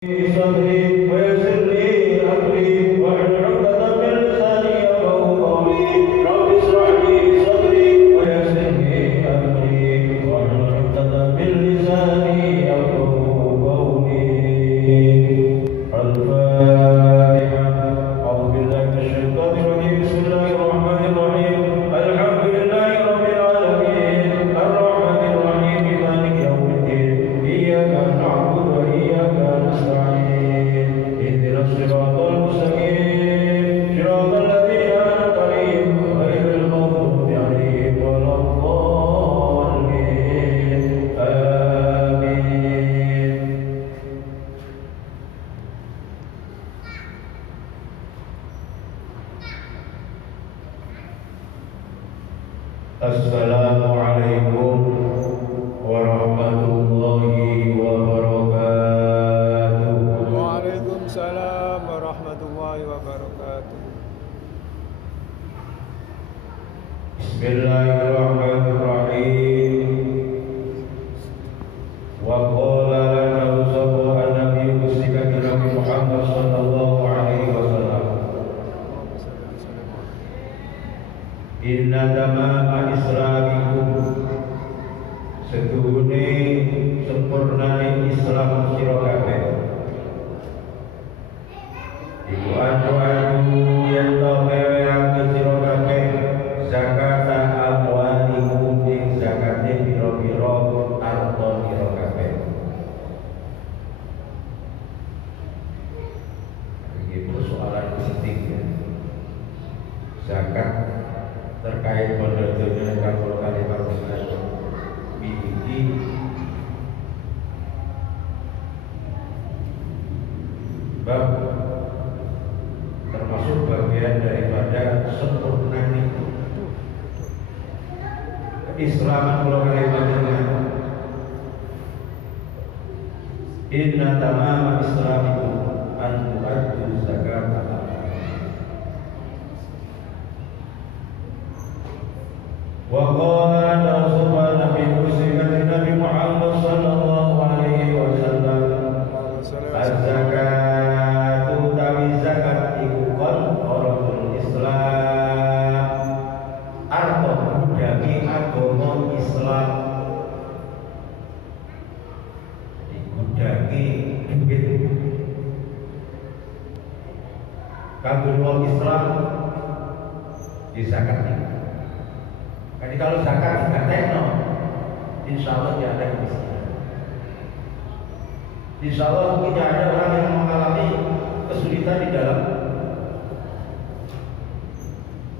صدري ويسر لي أمري واحلل عقدة من لساني يفقهوا قولي رب اشرح لي صدري ويسر لي أمري واحلل عقدة من لساني يفقهوا قولي الفاتحة أعوذ بالله من الشيطان الرجيم بسم الله الرحمن الرحيم الحمد لله رب العالمين الرحمن الرحيم مالك يوم الدين إياك نعبد وإياك نستعين اهدنا الصراط المستقيم صراط الذين أنعمت عليهم غير المغضوب عليهم ولا الضالين آمين. Assalamualaikum warahmatullahi wabarakatuh. Waalaikumsalam warahmatullahi wabarakatuh. Bismillahirrahmanirrahim. Wa qala lana usabu an-nabi musika Nabi Muhammad sallallahu alaihi wasallam. Inna tamama islamikum setuhune sempurnane Islam sira kabeh. Iku anu yen to meweake sira kabeh zakat amwalikum ing zakate pira-pira harta sira kabeh. Iki persoalan penting ya. Zakat terkait penderjanya kalau kalimat Islam ini bab termasuk bagian daripada sempurna itu keislaman kalau kalimatnya inna tamama islamikum an tu'addu zakat. Wa qala Rasulullah Nabi Nabi Muhammad sallallahu alaihi wasallam az-zakatu tawi zakat iku qaratul Islam arto budaki agama Islam budaki duit kanggo wong Islam di zakat ini. Jadi kalau zakat dikatekno, insya Allah tidak ada kemiskinan. Insya Allah tidak ada orang yang mengalami kesulitan di dalam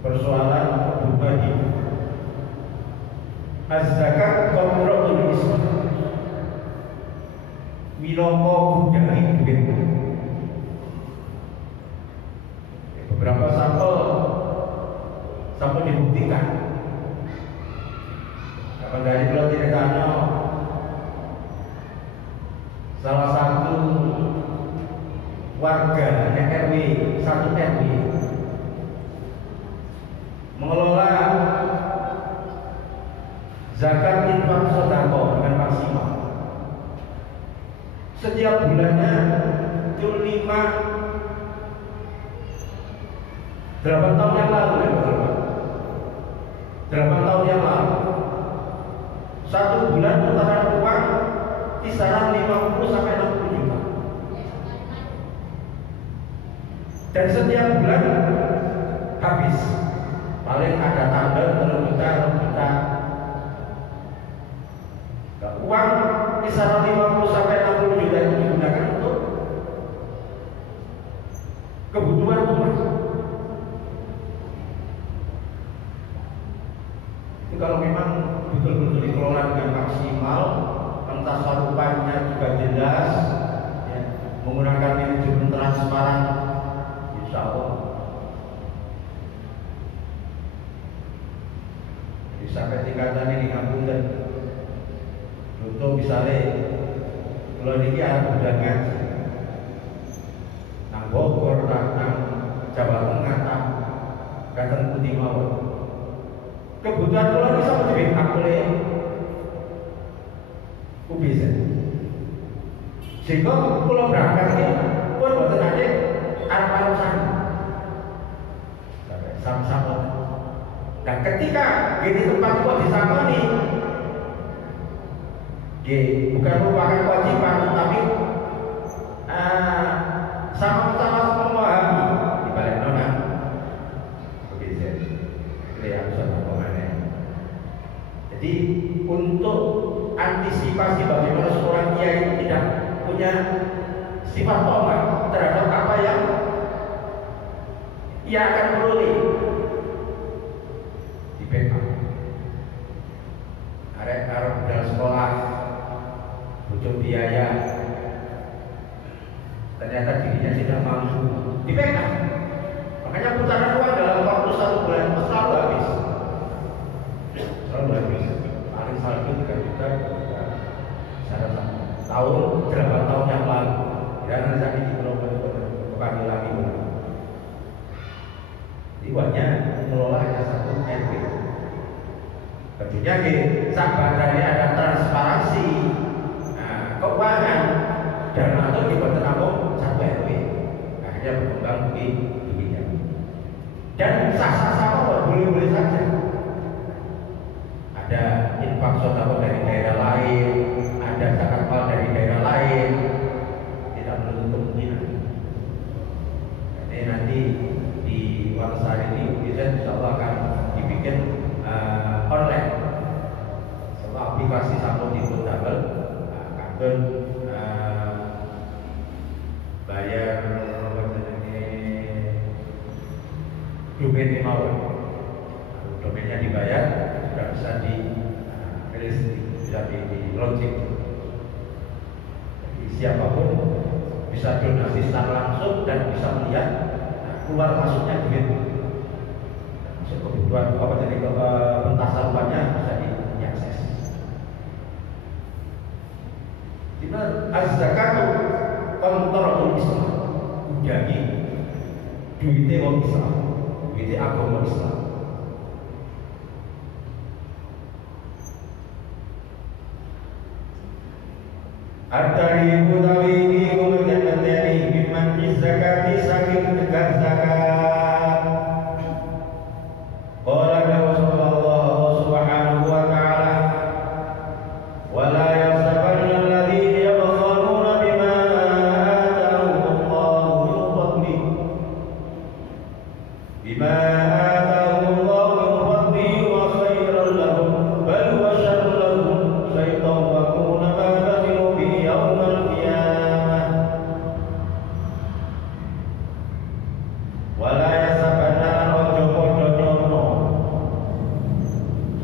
persoalan pribadi. Az-zakat qamratul Islam. Minangka budaya duit. Beberapa sampel dibuktikan. Dari pulau Tiretano, salah satu warga RW 1 RW mengelola zakat infak sedekah dengan maksimal. Setiap bulannya itu 8 tahun yang lalu ya Bapak. 8 tahun yang lalu. Satu bulan putaran uang kisaran 50 sampai 60 juta. Dan setiap bulan habis. Paling ada tanda 3 juta. Nah, uang kisaran 50 sampai 60 juta itu digunakan untuk kebutuhan rumah. Itu kalau memang betul-betul dikelola dengan maksimal, pentasarufannya juga jelas, ya, menggunakan manajemen transparan, insya Allah. Jadi sampai tingkatan ini ngapunten, contoh misalnya, kalau ini ada undangan, nang Bogor, nang Jawa Tengah, nang Katan Putih mawon. Kebutuhan kalau bisa menjadi akule bisa. Sehingga kula berangkat iki pun boten ate arep-arepan. Sama-sama. Dan ketika di tempat kok disangoni, bukan merupakan kewajiban, tapi sama-sama memahami di balik nona. Begitu. Yang sama penganeh. Jadi untuk antisipasi bagaimana seorang kiai itu tidak punya sifat tomat terhadap apa yang ia akan peroleh di backup. Arek dalam sekolah butuh biaya, ternyata dirinya tidak mampu di backup. Makanya putaran uang dalam waktu 1 bulan selalu habis. Paling salju 3 juta tahun 8 tahun yang lalu. Dan nanti ini belum kembali lagi. Iwannya mengelola hanya 1 RW. Tentunya saat badannya ada transparansi keuangan dan atau dibuat namun 1 RW. Akhirnya berkembang begini. Dan sah-sah sama boleh-boleh saja. Ada infak sodako dari daerah lain, ada zakat mal dari daerah lain, tidak menutup kemungkinan. Jadi nanti di Wangsari ini bisa insyaallah akan dibikin online. Setelah aplikasi satu di Double, akan bayar domain mawon. Domainnya dibayar, sudah bisa di rilis, bisa di launching. Jadi siapapun bisa donasi secara langsung dan bisa melihat keluar masuknya duit. Masuk kebutuhan apa jadi pentasan uangnya bisa diakses. Dimana az-zakatu kontrol Islam, jadi duitnya orang Islam. Itu agama Islam. At-tariqu tawiki kemudian dari biman zakati saking tegak zakat. Qala Rasulullah subhanahu wa ta'ala wa la yasabanna alladhina yabkhaluna bima atahumullahu min fadlihi bima atahumullahu min fadlihi wa khairan lahum bal wa syarrun lahum saytawquna ma bakhilu bi yaumal qiyamah wa la yasabanna ojo padha nyono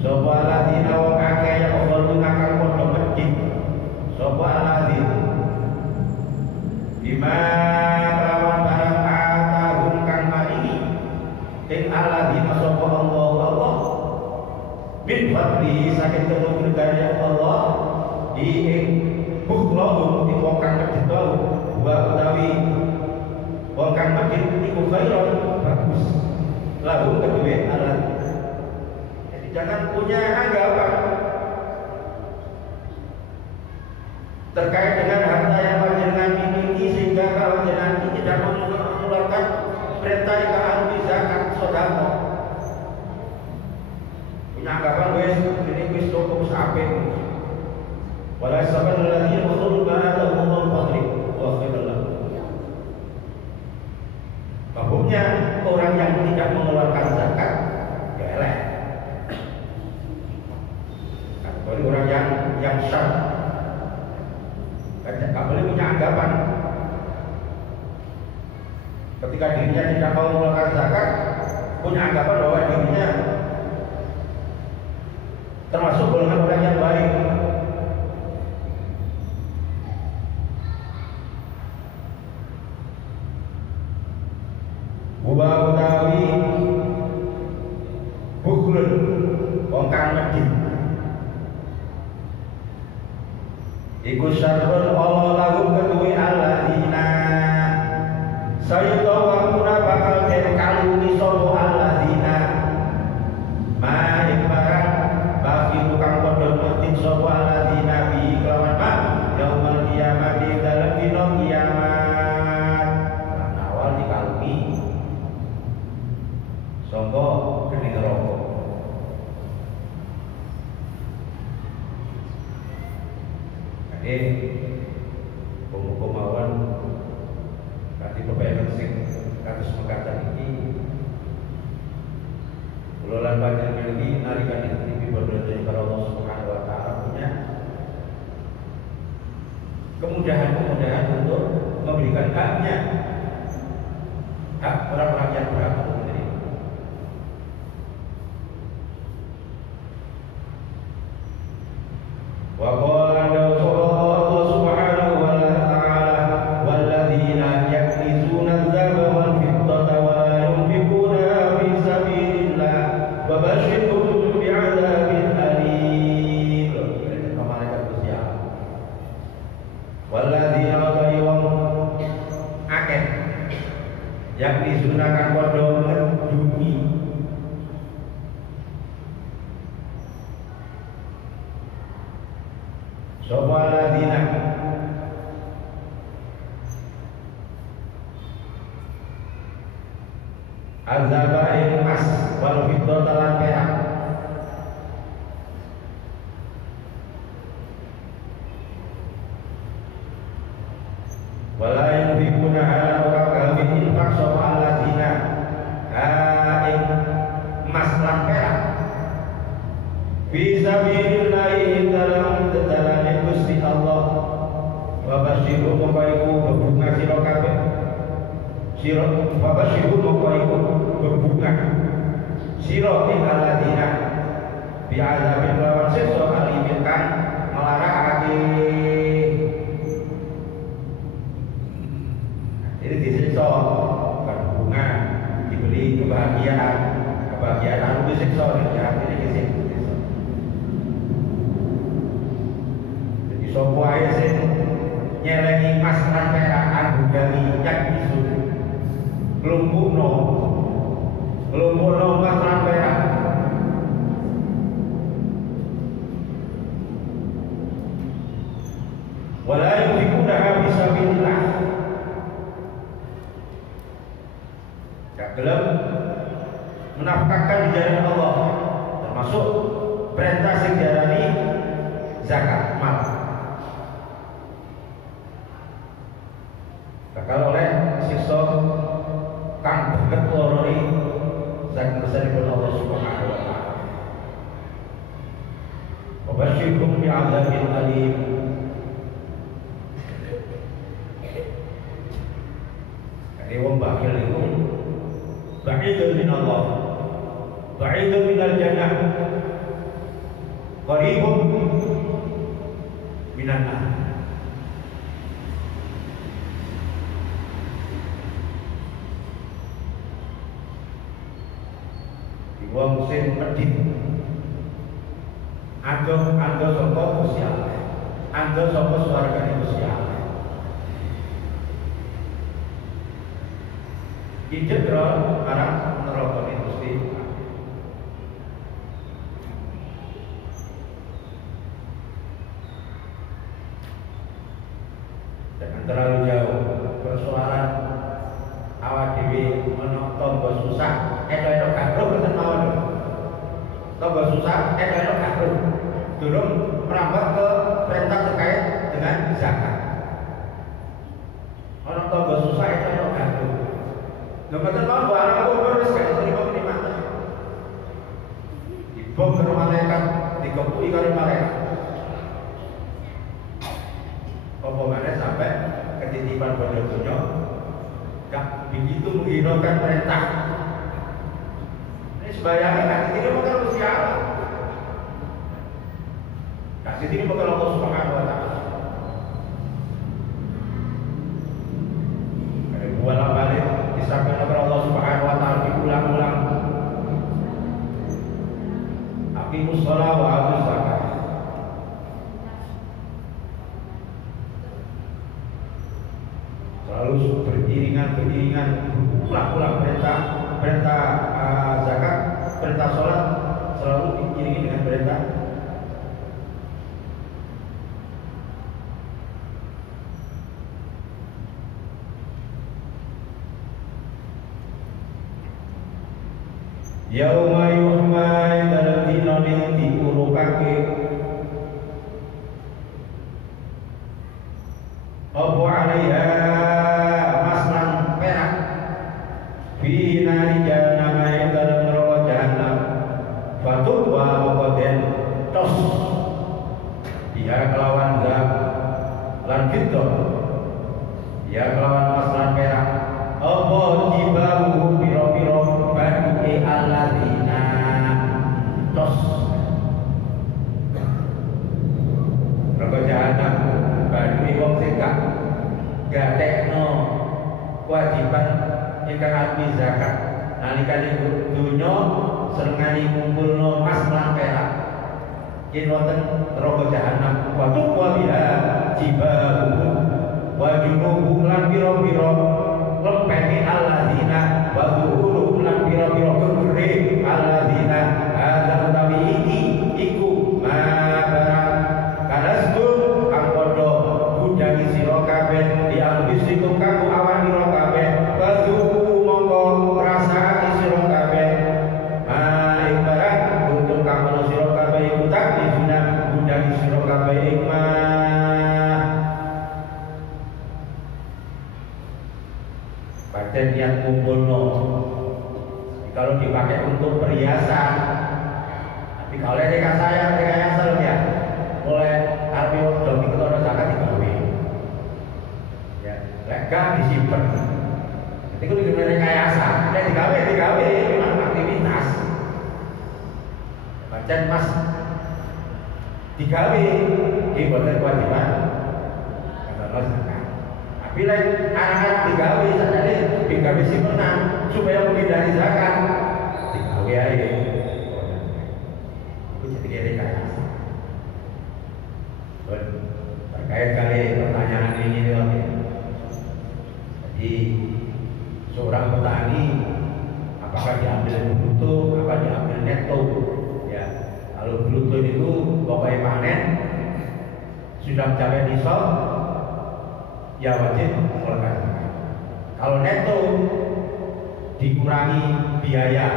sapa ladina wong akeh yang ngomong akan padha medhit sapa ladina bima lawan barang atahum kang maringi ing aladina sapa Allah min fadli saking kemuliaan Allah di ing bukhlahum ing wong kang medhit wa utawi wong kang medhit iku khairon bagus lalu kedua alat. Jadi jangan punya anggapan terkait dengan harta yang panjenengan miliki sehingga kalau jenengan tidak mengeluarkan perintah yang ahli zakat sedekah. Punya anggapan wis ini wis cukup sampai. Wala sabal ladzi yaqulu ba'da umul fadli wa khairal. Hukumnya orang yang tidak mengeluarkan zakat ya elek. Kategori orang yang syar. Tidak boleh punya anggapan ketika dirinya tidak mau mengeluarkan zakat, punya anggapan bahwa dirinya termasuk golongan orang yang baik. Wa utawi bukhlun wong kang medhit iku syarrun Allah lagu kedue alladzina sayutawakuna bakal den kaluni sapa alladzina ma ikbaran bagi tukang padha medhit sapa alladzina bi kelawan ma yaumal qiyamah di dalem kemudahan untuk memberikan haknya, hak orang-orang yang berhak untuk menerima. Wa qala Allah subhanahu wa ta'ala walladzina yaknizuna adh-dhahaba wal fiddata wa la yunfiquna fi sabilillah wa basyirhum bi'adzabin alim. Ini malaikat usia. Walladzina qayyum akeh yaknizuna kan padha ngedungi sapa ladina azaba emas wal fiddata lan perak wala yunfikuna ala orang kami infak sapa ladina kain emas lan perak fisabilillahi dalam jalan Gusti Allah wa basyiru mongko bebunga sira kabeh sira wa basyiru mongko bebunga sira ing aladina bi azabin lawan siksa alimin kan melarake. Jadi disiksa bukan bunga, diberi kebahagiaan anu disiksa ya ini disiksa. Sopo ae sing nyelengi emas lan perak anu dari yak isu lumpuhno emas lan perak wala yunfikuna fisabilillah gak gelem menafkahkan di jalan Allah termasuk perintah sing diarani zakat mal. Kalau oleh siksa kang banget lorori sang besaripun Allah Subhanahu wa taala. Wa basyirhum bi'adzabin alim. Kali wong bakil iku ba'idun min Allah. Ba'idun minal jannah. Qaribun minan nar. Wong sing medhit ando sapa Gusti Allah, ando sapa swargane Gusti Allah. Dijedro marang neraka Gusti. Jangan terlalu jauh persoalan awak dhewe ana tangga susah edo-edo gabruh mboten mawon. Tangga susah edo-edo gabruh. Durung merambat ke perintah terkait dengan zakat. Orang tangga susah edo-edo gabruh. Lha mboten mawon barang kubur wis gak terima. Dibom karo malaikat, dikepui karo malaikat. Apa maneh sampai ketitipan pada dunia gak begitu menghiraukan perintah. Ini sebayangnya kasih ini bukan Gusti Allah. Kasih ini bukan Allah Subhanahu wa taala. Ada buah balik disampaikan oleh Allah Subhanahu wa taala diulang-ulang. Aqimus shalah wa atuz zakat. Selalu beriringan ulang-ulang perintah zakat, perintah sholat selalu diiringi dengan perintah yauma yuhma dalam dino diurukake apa alaiha maslan perak fi nari jahannam dalam neraka jahannam fatubwa wakoden tos dia kelawan zab lan fitnah kelawan emas lan perak apa jibahu piro-piro baduke alladzina tos rego jahanam baduke wong sing gak tekno kewajiban ingkang almi zakat nalikane dunya senengane ngumpulno emas lan perak yen wonten neraka jahanam wa tuqwa biha jibahu wa junubu lan pira-pira lepene alladzina wa zuhuru lan pira-pira gegere alladzina hadza utawi iki iku mabarang kalasku kang padha budani sira kabeh diambisikum kanggo awan sira kabeh bazuku mongko ngrasakake sira kabeh ing barang untuk kang ana sira kabeh iku takdina budani sira kabeh ing dan yang kumpulno kalau dipakai untuk perhiasan tapi kalau rekayasa ya mulai arti dong itu ada zakat digawe ya lega disimpan itu digunakan rekayasa dan digawe memang aktivitas baca mas digawe dibuatkan kewajiban kata zakat tapi lain anak-anak digawe saja digawe simpenan supaya menghindari zakat digawe aja itu jadi rekayasa terkait kali pertanyaan ini jadi seorang petani apakah diambil bruto apa diambil netto ya kalau bruto itu pokoknya panen sudah mencapai nisab ya wajib mengeluarkan zakat. Kalau netto dikurangi biaya,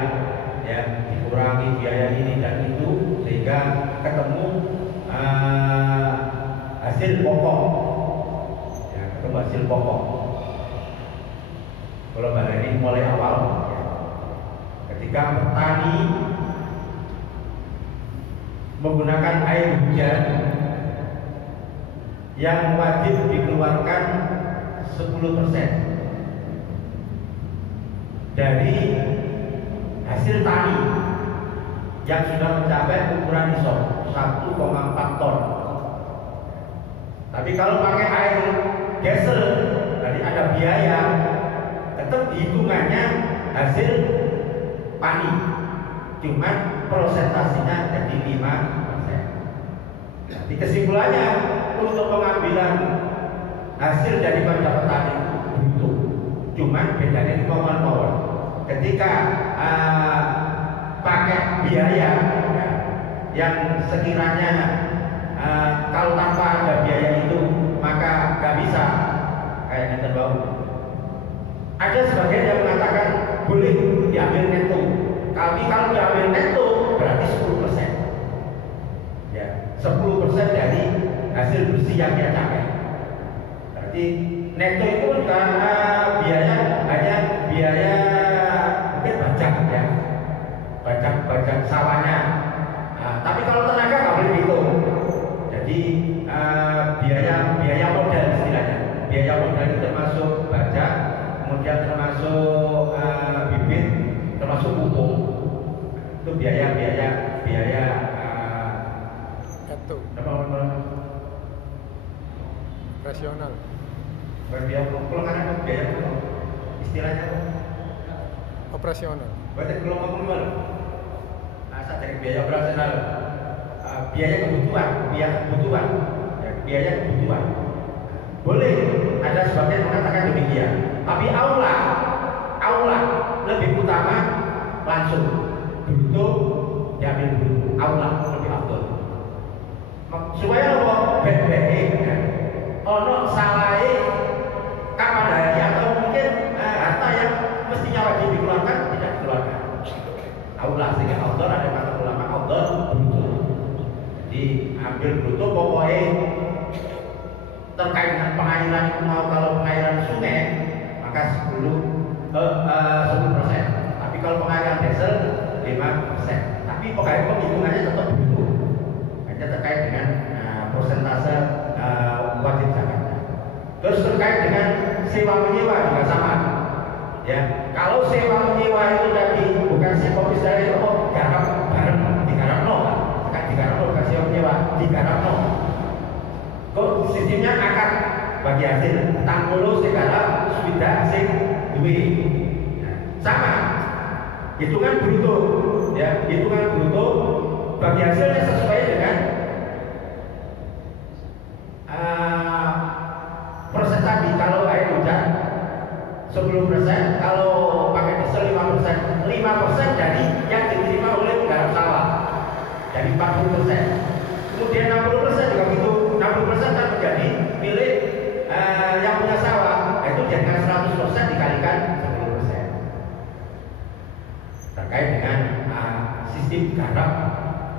ya dikurangi biaya ini dan itu sehingga ketemu hasil pokok, ya ketemu hasil pokok. Kalau bahasa ini mulai awal, ya, ketika petani menggunakan air hujan yang wajib dikeluarkan 10% dari hasil tani yang sudah mencapai ukuran nisab 1,4 ton. Tapi kalau pakai air gesel, tadi ada biaya, tetap hitungannya hasil pani, cuman prosentasinya jadi 5%. Jadi kesimpulannya untuk pengambilan hasil dari pendapatan itu butuh, cuman bedanya di mawon. Ketika pakai biaya yang sekiranya kalau tanpa ada biaya itu maka nggak bisa kayak yang terbau. Ada sebagian yang mengatakan boleh diambil netto, tapi kalau diambil netto berarti 10%. Ya, 10% dari hasil bersih yang dia capai. Berarti netto itu karena biaya hanya biaya mungkin bajak ya, bajak sawahnya. Tapi kalau tenaga nggak boleh dihitung. Jadi biaya modal istilahnya. Biaya modal itu termasuk bajak, kemudian termasuk bibit, termasuk pupuk. Itu biaya Itu rasional. Biaya pelanggaran biaya istilahnya Operasional. berarti kalau ngomong gimana? Asal dari biaya operasional, biaya kebutuhan, biaya kebutuhan. Boleh ada sebagian mengatakan demikian, tapi aula lebih utama langsung bruto diambil bruto, aula lebih afdol. Supaya apa? Baik-baik ono salahe kapan hari atau mungkin harta yang mestinya wajib dikeluarkan tidak dikeluarkan. Aula sehingga afdol ada kata ulama afdol bruto. Jadi ambil bruto pokoknya terkait dengan pengairan itu mau kalau pengairan sungai maka 10%. Tapi kalau pengairan diesel 5%. Tapi pokoknya penghitungannya tetap bruto. Hanya terkait dengan persentase wajib zakat. Terus terkait dengan sewa menyewa juga sama. Ya, kalau sewa menyewa itu tadi bukan sewa misalnya oh garap bareng digarap no, kan digarap no bukan sewa menyewa digarap no. Kok sistemnya akad bagi hasil tanggulo segala sudah sing duwe. Sama, hitungan bruto, ya hitungan bruto bagi hasilnya sesuai dengan persen tadi. Kalau air hujan 10%, kalau pakai diesel 5%, 5% dari yang diterima oleh penggarap sawah, jadi 40%. Kemudian 60% juga gitu, 60% kan menjadi milik yang punya sawah, itu dengan 100% dikalikan 10%. Terkait dengan sistem garap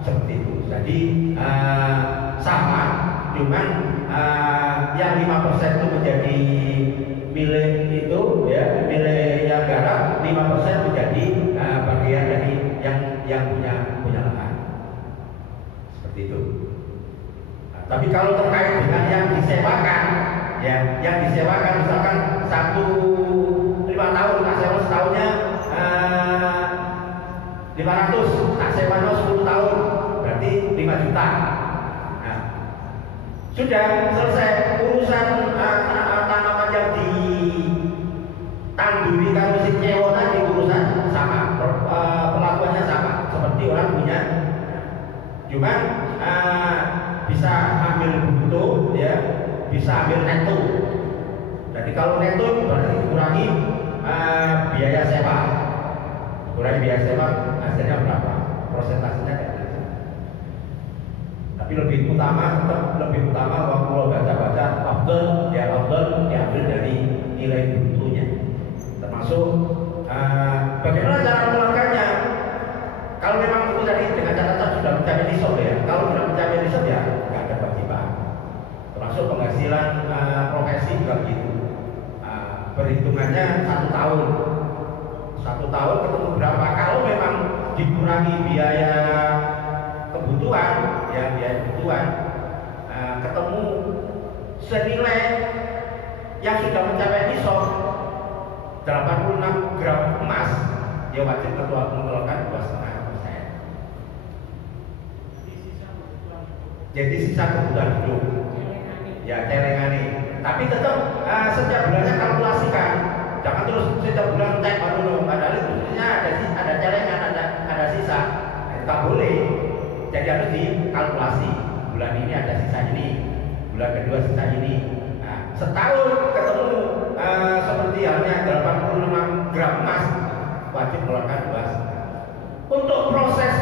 seperti itu. Jadi sama, cuman yang 5% itu menjadi milik itu ya, milik yang garap, 5% menjadi bagian dari yang punya lahan. Seperti itu. Tapi kalau terkait dengan yang disewakan, ya, yang disewakan misalkan 5 tahun, tak sewa setahunnya 500, tak sewa 10 tahun, berarti 5 juta. Nah, sudah selesai urusan tanaman yang ditanduri kalau si nyewa tadi urusan sama, perlakuannya sama seperti orang punya, cuman bisa ambil bruto, ya, bisa ambil neto. Jadi kalau neto berarti dikurangi biaya sewa, hasilnya berapa? Persentasenya kayak gitu. Tapi lebih utama waktu lo baca afdal diambil dari nilai brutonya. Termasuk bagaimana cara mengeluarkannya. Kalau memang itu tadi dengan catatan sudah mencapai nisab ya. Kalau sudah mencapai nisab ya nggak ada kewajiban. Termasuk penghasilan profesi juga gitu. Perhitungannya 1 tahun. 1 tahun ketemu berapa? Kalau memang dikurangi biaya kebutuhan, ya biaya kebutuhan, ketemu senilai yang sudah mencapai nisab 86 gram emas, dia wajib mengeluarkan 2,5%. Jadi sisa kebutuhan hidup, ya celengane. Tapi tetap setiap bulannya kalkulasikan. Jangan terus setiap bulan cek dulu. Padahal itu sebenarnya ada celengan, ada sisa. Tak boleh. Jadi harus dikalkulasi. Bulan ini ada sisa ini, bulan kedua sisa ini. Nah, setahun ketemu seperti halnya 86 gram emas, wajib mengeluarkan 2,5. Untuk proses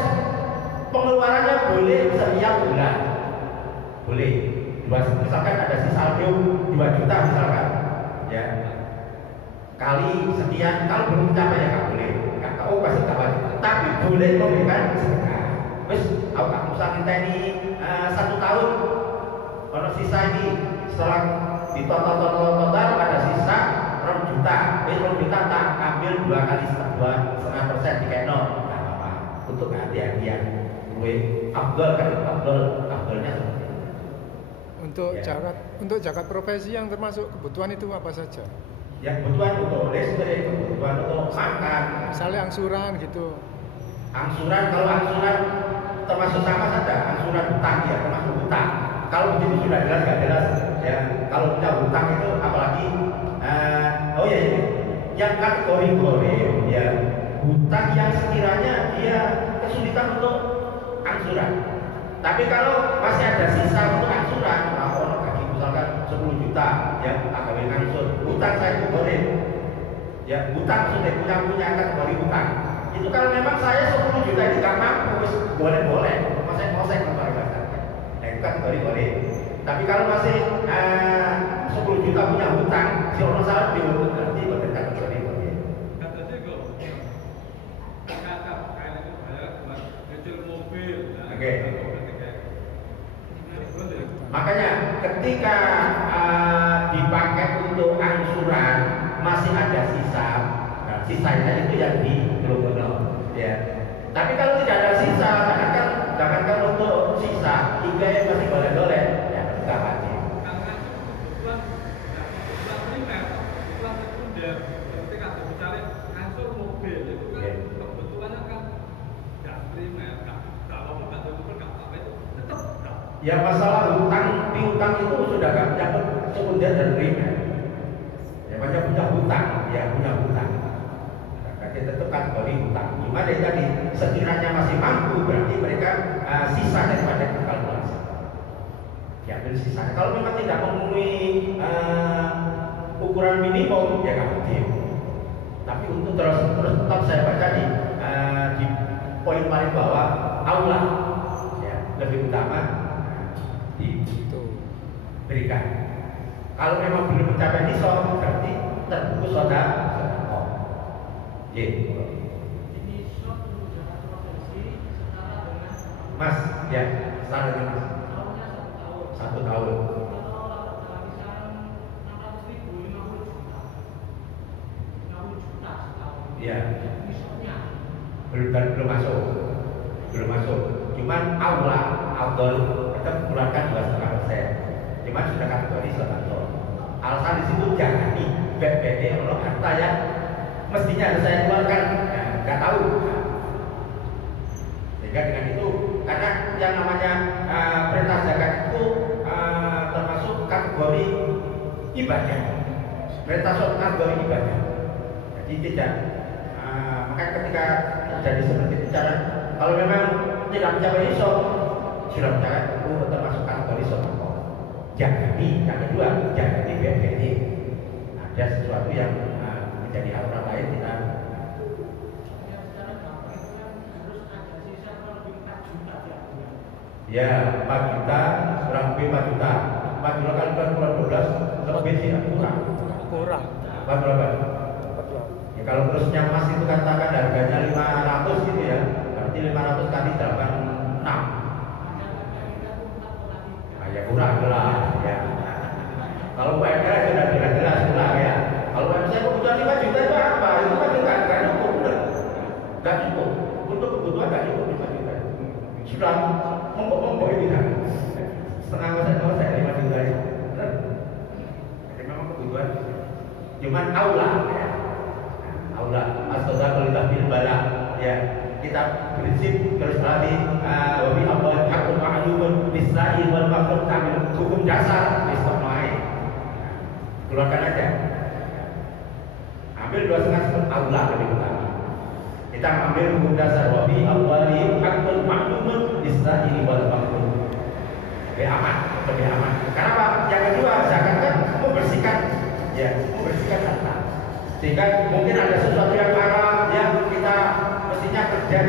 pengeluarannya boleh setiap bulan. Boleh. Misalkan ada sisa saldo 2 juta misalkan, ya. Kali sekian, kalau belum mencapai ya nggak boleh. Nggak tahu pasti nggak wajib. Tapi boleh memberikan sedekah. Terus, aku nggak usah minta ini 1 tahun. Kalau sisa ini setelah ditotal ada sisa 2 juta. 2 juta tak ambil 2,5% di keno. Nggak apa-apa. Untuk hati-hatian. Gue Abdulnya seperti itu. Untuk zakat profesi yang termasuk kebutuhan itu apa saja? Ya kebutuhan untuk listrik, kebutuhan untuk makan. Misalnya angsuran gitu. Angsuran, kalau angsuran termasuk sama saja. Angsuran hutang ya termasuk hutang. Kalau begitu sudah jelas nggak jelas ya. Kalau punya hutang itu apalagi yang kategori ya hutang yang sekiranya dia kesulitan untuk angsuran. Tapi kalau masih ada sisa untuk angsuran, misalkan 10 juta ya agak ngangsur, hutang saya itu boleh. Ya hutang sudah punya kategori hutang. Itu kalau memang saya 10 juta itu nggak mampu, boleh. Mosek bahasa. Nah itu kategori boleh. Tapi kalau masih 10 juta punya hutang, si orang salah diurut berarti boleh kategori boleh. Oke. Makanya ketika dipakai untuk angsuran masih ada sisa, nah, sisanya itu yang dikelola, ya. Tapi kalau tidak ada sisa, jangankan untuk sisa, IPM masih boleh-boleh, ya nggak wajib. mobil, ketika ada misalnya ngangsur mobil itu kan Iya. kebetulannya kan nggak primer, nggak apa-apa, nggak tutup, nggak apa itu tetap nggak. Ya masalah piutang itu sudah gak menyangkut sekunder dan primer. Ya banyak punya hutang, ya punya hutang. Berarti tetap kategori hutang. Cuma dari tadi sekiranya masih mampu berarti mereka sisa daripada kalkulasi. Diambil sisanya. Kalau memang tidak memenuhi ukuran minimum ya nggak mungkin. Tapi untuk terus tetap saya baca di poin paling bawah aula ya lebih utama diberikan. Kalau memang belum mencapai nisab berarti terbungkus sedekah. Ye. Mas, ya, setara dengan Mas. 1 tahun. Ya. Belum masuk. Cuman aula tetap keluarkan 2,5%. Cuman sudah kategori sedekah. Alasan di situ jangan nih BPD Allah harta yang mestinya harus saya keluarkan, nggak tahu. Sehingga dengan itu, karena yang namanya perintah zakat itu termasuk kategori ibadah. Perintah zakat kategori ibadah. Jadi tidak, maka ketika terjadi seperti itu cara, kalau memang tidak mencapai nisab, sudah mencapai itu termasuk kategori sedekah. Jangan yang kedua, jangan di BPD. Ada sesuatu yang menjadi hak orang lain kita. Ya, 4 juta, kurang lebih 4 juta. 4 juta kali bulan 12, lebih sih, kurang. Kurang. 4 berapa? Ya, kalau terusnya emas itu katakan harganya 500 gitu ya, berarti 500 kali 86. Ya kurang lah ya. Kalau UMR sudah jelas kurang ya. Kalau UMR saya kebutuhan 5 juta itu apa? Itu kan juga nggak cukup, benar? Nggak cukup. Untuk kebutuhan nggak cukup 5 juta. Sudah mempok ini kan. Setengah saya 5 juta ya. Benar? Jadi memang kebutuhan. Cuman aula ya. Aula as-sadaqah bil bala ya. Kita prinsip terus lagi wabi Allah hakul ma'lumun bisna'i wal makhluk kamil hukum dasar istimai keluarkan aja, ambil 2,5 aula lebih utama. Kita ambil hukum dasar wabi Allah hakul ma'lumun bisna'i wal makhluk lebih aman. Kenapa? Yang kedua zakat kan membersihkan harta, sehingga mungkin ada sesuatu yang haram yang kita mestinya kerja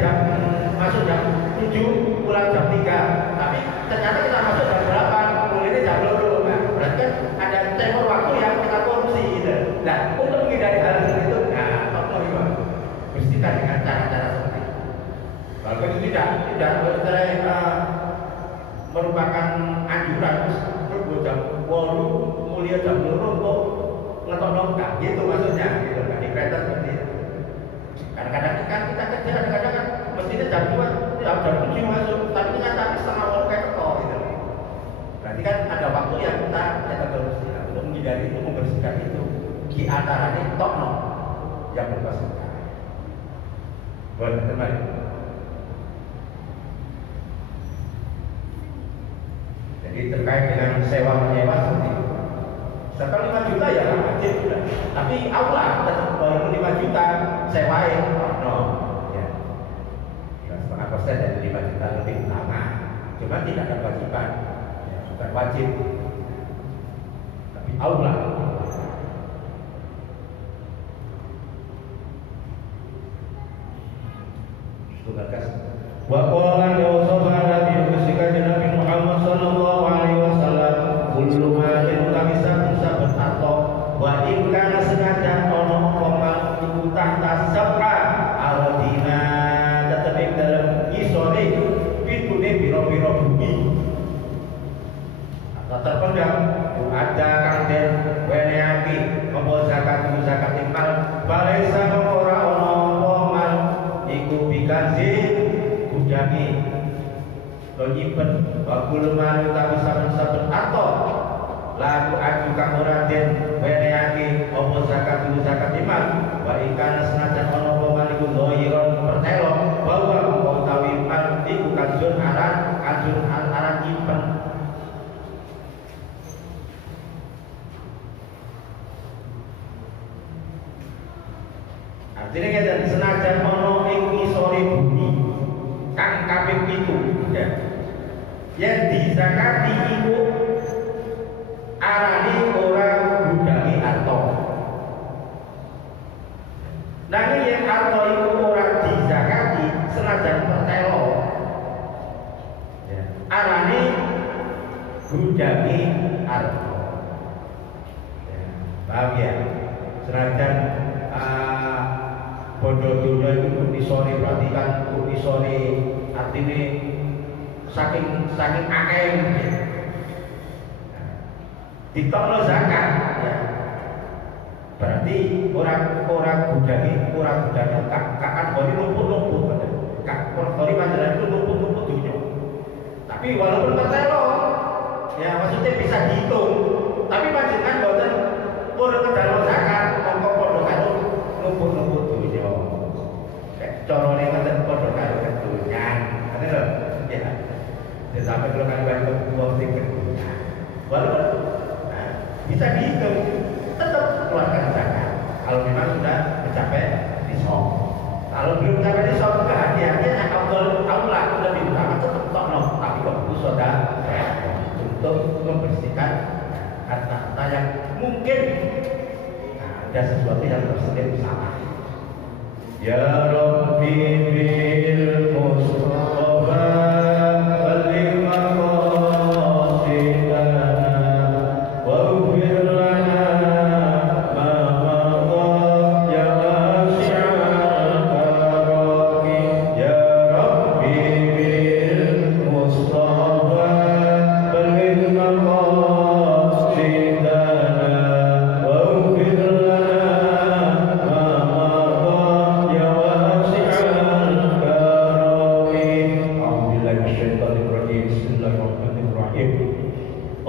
masuk jam 7, pulang jam 3, tapi ternyata kita masuk jam 8, mulainya jam 2. Nah, berarti kan ada tempo waktu yang kita korupsi gitu. Nah, untuk menghindari hal seperti itu, bersihkan dengan cara-cara seperti itu. Kalau itu tidak merupakan anjuran berbuat jam 8, mulia jam 2 kok ngetok-ngetok gitu maksudnya gitu kan, diperintah seperti itu. Kadang-kadang kan kita kerja, kadang-kadang kan mestinya jam 2, jam 7 masuk, tapi ternyata setengah 8 kayak ketok gitu. Berarti kan ada waktu yang kita korupsi. Untuk menghindari itu, membersihkan itu, di antaranya tokno yang berkuasa. Boleh teman. Jadi terkait dengan sewa menyewa seperti itu. Sekarang 5 juta ya wajib sudah. Tapi aula tetap 5 juta sewain. Ya. 2,5% dari 5 juta lebih utama. Cuma tidak ada kewajiban. Ya, bukan wajib. Tapi aula. Wa qala yawsafa nabi musika Nabi Muhammad sallallahu alaihi wasallam kullu ma yutamisab sabun atau wa in kana sengaja ono komal iku tahta sab'a aladina tetep dalam isore pitune biro-biro bumi atau terpendam ada kang den weneaki apa zakat imal balaisa ora ono komal iku bikazi bujami lo nyimpen wakul malu tapi saben-saben atau lagu aju kang ora den weneake apa zakat Artinya ngeten senajan ana ing ngisore bumi kang kaping 7 ya. Yen dizakati iku arane ora gudangi arta. Nanging yen arta iku ora dizakati senajan pertelo ya. Arane gudangi arta. Ya, paham ya? Senajan bodoh dunia itu kunisori perhatikan kunisori artinya saking akeh ditokno zakat ya. Berarti orang gudangi kakak bori lumpur kak bori panjenengan itu lumpur dunia. Tapi walaupun pertelo ya maksudnya bisa dihitung tapi panjenengan boten pun kedalo zakat mongko padha karo lumpur dunia. Corone ngeten padha karo kedunyan. Ngene lho. Ya. Jadi sampai kalau kalian balik ke posting kedunyan. Walaupun bisa dihitung tetap keluarkan zakat. Kalau memang sudah mencapai nisab. Kalau belum mencapai nisab kehati-hatian Allah lebih utama tetap tokno tapi kok sudah untuk membersihkan harta yang mungkin ada sesuatu yang terselip salah. Ya Rabbi bil Mustafa balligh maqasidana waghfir lana ma madha ya wasi'al karami ya Rabbi bil Mustafa balligh maqasidana waghfir lana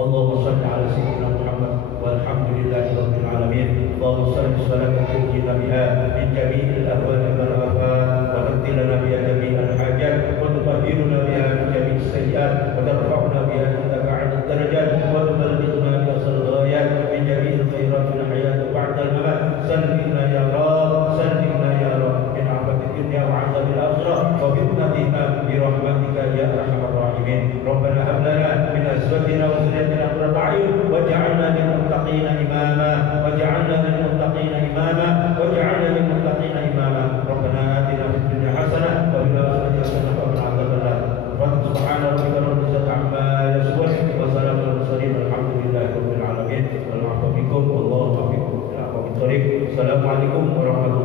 اللهم صل على سيدنا محمد والحمد لله رب العالمين. اللهم صل صلاة تنجينا بها من جميع الأهوال والآفات وتقضي لنا بها جميع الحاجات وتطهرنا بها من جميع السيئات وترفعنا بها عندك أعلى الدرجات وتبلغنا بأقصى الغايات من جميع الخيرات في الحياة وبعد الممات. سلمنا يا رب سلمنا يا رب من عذاب الدنيا وعذاب الآخرة وفتنتها برحمتك يا أرحم الراحمين. ربنا هب لنا من أزواجنا وذريتنا قرة أعين واجعلنا للمتقين إماما واجعلنا للمتقين إماما واجعلنا للمتقين إماما. ربنا آتنا في الدنيا حسنة وفي الآخرة حسنة وقنا عذاب النار. سبحان ربك رب العزة عما يصفون وسلام على المرسلين والحمد لله رب العالمين. والعفو منكم والله معكم. السلام عليكم ورحمة الله